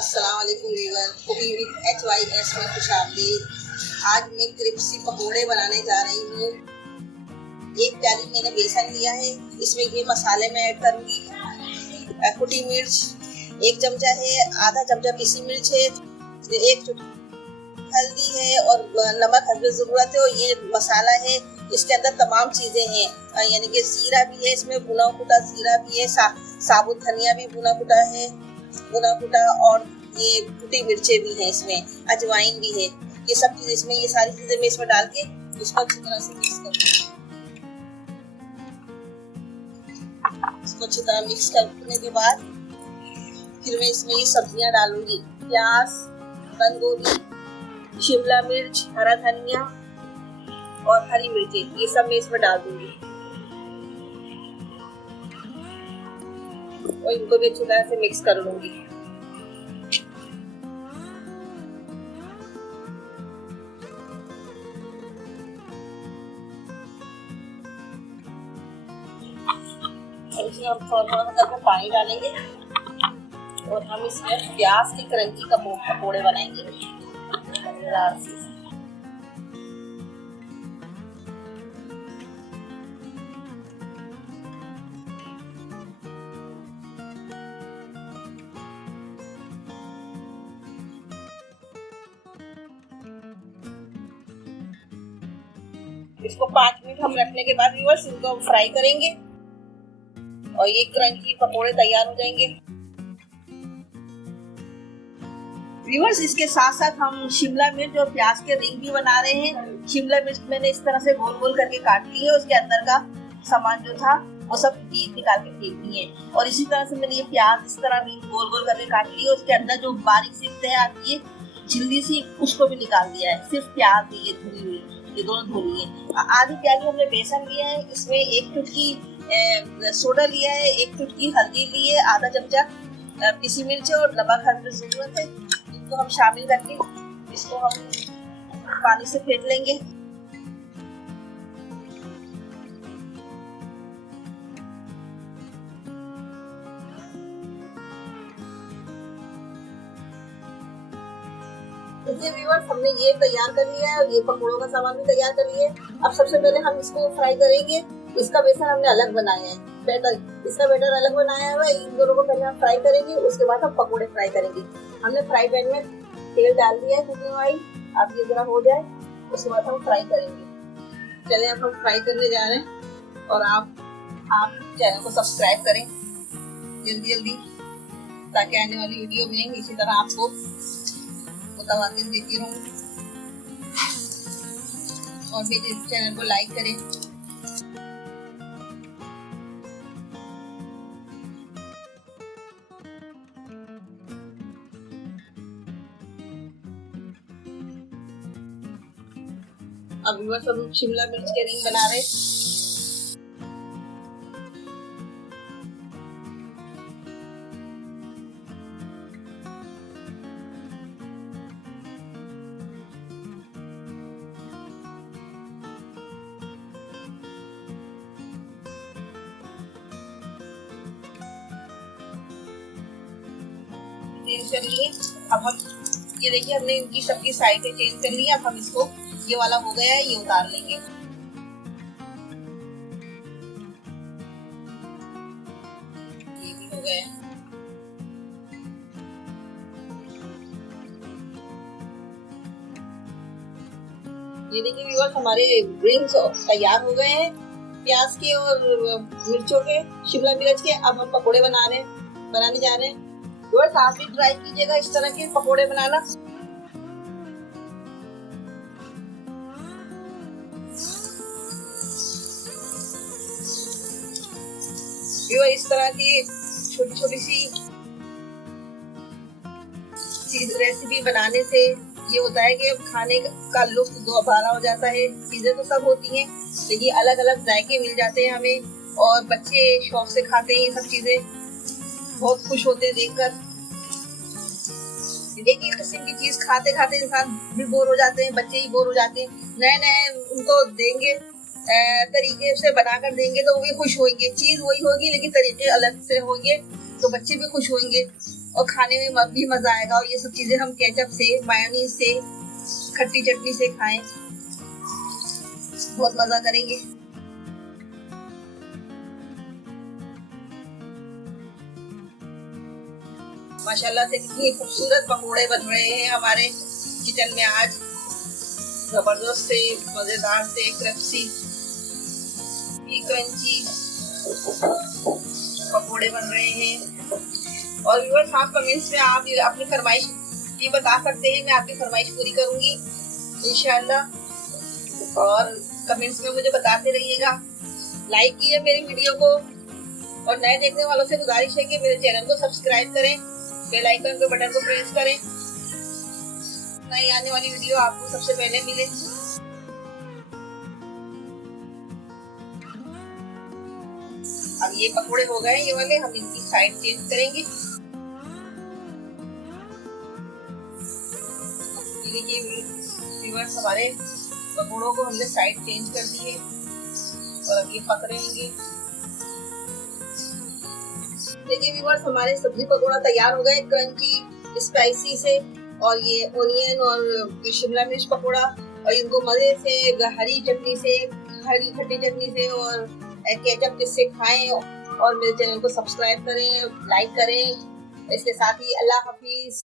अस्सलाम वालेकुम viewer, cooking with HYS में खुशामदीद। आज मैं क्रिस्पी पकोड़े बनाने जा रही हूँ। एक प्याली मैंने बेसन लिया है, इसमें ये मसाले मैं ऐड करूँगी। कुटी मिर्च 1 चमचा है, आधा चमचा पीसी मिर्च है, 1 चुटकी हल्दी है और नमक हस्बे ज़रूरत है। और ये मसाला है, इसके अंदर तमाम चीज़ें हैं, यानी कि जीरा भी है, इसमें भुना कुटा जीरा भी है, साबुत धनिया भी भुना कुटा है, और ये कुटी मिर्चें भी हैं, इसमें अजवाइन भी है। ये सब चीजें इसमें, ये सारी चीजें मैं इसमें डाल के इसको अच्छी तरह से मिक्स करूँगी। इसको अच्छी तरह मिक्स करने के बाद फिर मैं इसमें ये सब्जियां डालूंगी। प्याज, बंद गोभी, शिमला मिर्च, हरा धनिया और हरी मिर्ची, ये सब मैं इसमें डाल दूंगी और इनको भी अच्छी तरह से मिक्स कर लूंगी। इसमें हम थोड़ा करके पानी डालेंगे और हम इसमें प्याज के क्रंची पकोड़े बनाएंगे। इसको 5 मिनट हम रखने के बाद व्यूअर्स इनको फ्राई करेंगे और ये क्रंची पकोड़े तैयार हो जाएंगे। व्यूअर्स, इसके साथ साथ हम शिमला मिर्च और प्याज के रिंग भी बना रहे हैं। शिमला मिर्च मैंने इस तरह से गोल गोल करके काट ली है, उसके अंदर का सामान जो था वो सब बीज निकाल के फेंक दी है। और इसी तरह से मैंने ये प्याज इस तरह भी गोल गोल करके काट ली है, उसके अंदर जो बारीक सी तह आती है झिल्ली सी, उसको भी निकाल दिया है। सिर्फ प्याज ये धुली हुई, ये दोनों धुली है। आधी प्याली हमने बेसन लिया है, इसमें 1 चुटकी सोडा लिया है, 1 चुटकी हल्दी ली है, आधा चमचा पीसी मिर्च और नमक हस्बे ज़रूरत है। इनको हम शामिल करके इसको हम पानी से फेंट लेंगे। देखिए व्यूअर्स, हमने ये तैयार कर लिया है और ये पकोड़ों का सामान भी तैयार कर लिया है। अब सबसे पहले हम इसको फ्राई करेंगे। इसका बेसन हमने अलग बनाया है, इसका बैटर अलग बनाया हुआ है। इन दोनों को पहले हम फ्राई करेंगे, उसके बाद हम पकोड़े फ्राई करेंगे। हमने फ्राई पैन में तेल डाल दिया है कुकिंग ऑयल। अब ये जरा हो जाए उसके बाद हम फ्राई करेंगे। चलिए अब हम फ्राई करने जा रहे हैं और आप चैनल को सब्सक्राइब करें जल्दी जल्दी, ताकि आने वाली वीडियो में इसी तरह आपको मुतवाज़िन देती रहूं। और मेरे चैनल को लाइक करें। अब व्यूअर्स, हम शिमला मिर्च के रिंग बना रहे हैं। चेंज कर लिए। अब हम ये देखिए, हमने इनकी सबकी साइडें चेंज कर ली। अब हम इसको, ये वाला हो गया है, ये उतार लेंगे। ये भी हो गया। ये देखिए व्यूअर्स, हमारे रिंग्स तैयार हो गए हैं प्याज के और मिर्चों के, शिमला मिर्च के। अब हम पकोड़े बनाने जा रहे हैं। व्यूअर्स, आप भी ट्राई कीजिएगा इस तरह के पकोड़े बनाना। इस तरह की छोटी छोटी सी चीज रेसिपी बनाने से ये होता है कि खाने का लुत्फ दोबारा हो जाता है। चीजें तो सब होती हैं, लेकिन अलग अलग जायके मिल जाते हैं हमें, और बच्चे शौक से खाते हैं ये सब चीजें, बहुत खुश होते हैं देखकर। एक एक किस्म की चीज खाते खाते इंसान भी बोर हो जाते हैं, बच्चे ही बोर हो जाते हैं। नए नए उनको देंगे, तरीके से बनाकर देंगे तो वो भी खुश होंगे। चीज वही होगी लेकिन तरीके अलग से होंगे तो बच्चे भी खुश होंगे। और खाने में भी मजा आएगा। और ये सब चीजें हम केचप से, मायोनीज से, खट्टी चटनी से खाएं, बहुत मजा करेंगे। माशाल्लाह से कितनी खूबसूरत पकोड़े बन रहे हैं हमारे किचन में आज। जबरदस्त से, मजेदार से, क्रिस्पी, क्रंची पकोड़े बन रहे हैं। और व्यूअर्स, आप कमेंट्स में आप अपनी फरमाइश ये बता सकते हैं, मैं आपकी फरमाइश पूरी करूंगी इंशाल्लाह। और कमेंट्स में मुझे बताते रहिएगा। लाइक कीजिए मेरी वीडियो को, और नए देखने वालों से गुजारिश है कि मेरे चैनल को सब्सक्राइब करें, बेल आइकन के बटन को प्रेस करें, नई आने वाली वीडियो आपको सबसे पहले मिले। अब ये पकोड़े हो गए ये वाले, हम इनकी साइड चेंज करेंगे। ये देखिए व्यूअर्स, हमारे पकोड़ों को हमने साइड चेंज कर दी है और अब ये पक रहेंगे। देखिए व्यूअर्स, हमारे सब्जी पकोड़ा तैयार हो गए, क्रंची, स्पाइसी से। और ये ओनियन और शिमला मिर्च पकोड़ा, और इनको मजे से हरी चटनी से, हरी खट्टी चटनी से और केचप से खाएं। और मेरे चैनल को सब्सक्राइब करें, लाइक करें। इसके साथ ही अल्लाह हाफिज।